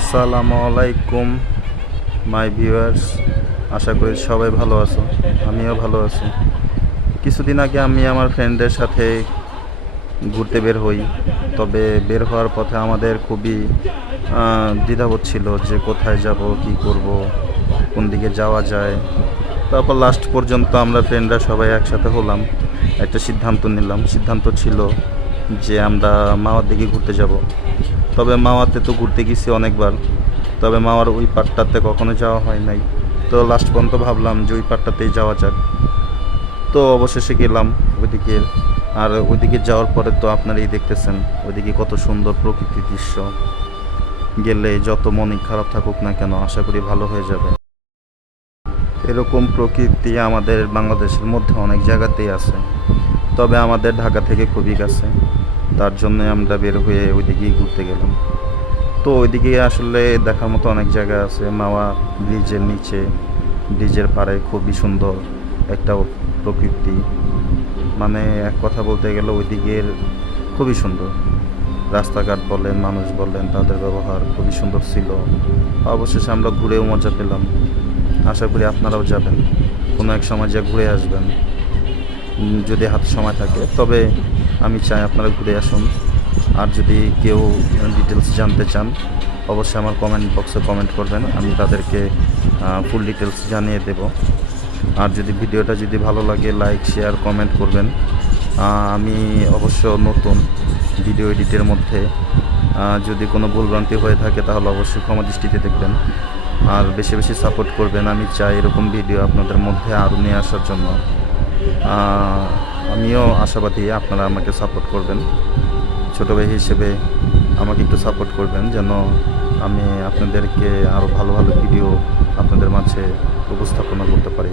আসসালামু আলাইকুম মাই ভিউয়ার্স, আশা করি সবাই ভালো আছো। আমিও ভালো আছি। কিছুদিন আগে আমি আমার ফ্রেন্ডদের সাথে ঘুরতে বের হই। তবে বের হওয়ার পথে আমাদের খুবই দ্বিধাবোধ ছিল যে কোথায় যাব, কি করব, কোন দিকে যাওয়া যায়। তারপর লাস্ট পর্যন্ত আমরা ফ্রেন্ডরা সবাই একসাথে হলাম, একটা সিদ্ধান্ত নিলাম। সিদ্ধান্ত ছিল যে আমরা মাওয়ার দিকে ঘুরতে যাব। তবে মাওয়াতে তো ঘুরতে গেছি অনেকবার, তবে মাওয়ার ওই পাড়টাতে কখনো যাওয়া হয় নাই। তো লাস্ট পর্যন্ত ভাবলাম যে ওই পাড়টাতেই যাওয়া যাক। তো অবশেষে গেলাম ওইদিকে। আর ওইদিকে যাওয়ার পরে তো আপনারাই দেখতেছেন ওইদিকে কত সুন্দর প্রকৃতির দৃশ্য। গেলে যত মনই খারাপ থাকুক না কেন, আশা করি ভালো হয়ে যাবে। এরকম প্রকৃতি আমাদের বাংলাদেশের মধ্যে অনেক জায়গাতেই আছে, তবে আমাদের ঢাকা থেকে খুবই কাছে। তার জন্য আমরা বের হয়ে ওইদিকেই ঘুরতে গেলাম। তো ওইদিকে আসলে দেখার মতো অনেক জায়গা আছে। মাওয়া ব্রিজের নিচে, ব্রিজের পাড়ে খুবই সুন্দর একটা প্রকৃতি। মানে এক কথা বলতে গেলে ওইদিকের খুবই সুন্দর। রাস্তাঘাট বলেন, মানুষ বলেন, তাদের ব্যবহার খুবই সুন্দর ছিল। অবশেষে আমরা ঘুরেও মজা পেলাম। আশা করি আপনারাও যাবেন, কোনো এক সময় যা ঘুরে আসবেন যদি হাতে সময় থাকে। তবে আমি চাই আপনারা ঘুরে আসুন। আর যদি কেউ ডিটেলস জানতে চান, অবশ্যই আমার কমেন্ট বক্সে কমেন্ট করবেন, আমি তাদেরকে ফুল ডিটেলস জানিয়ে দেব। আর যদি ভিডিওটা যদি ভালো লাগে, লাইক, শেয়ার, কমেন্ট করবেন। আমি অবশ্য নতুন ভিডিও এডিটের মধ্যে, যদি কোনো ভুলভ্রান্তি হয়ে থাকে তাহলে অবশ্যই ক্ষমা দৃষ্টিতে দেখবেন। আর বেশি বেশি সাপোর্ট করবেন। আমি চাই এরকম ভিডিও আপনাদের মধ্যে আরও নিয়ে আসার জন্য। আমিও আশাবাদী আপনারা আমাকে সাপোর্ট করবেন। ছোটো ভাই হিসেবে আমাকে একটু সাপোর্ট করবেন, যেন আমি আপনাদেরকে আরও ভালো ভালো ভিডিও আপনাদের মাঝে উপস্থাপনা করতে পারি।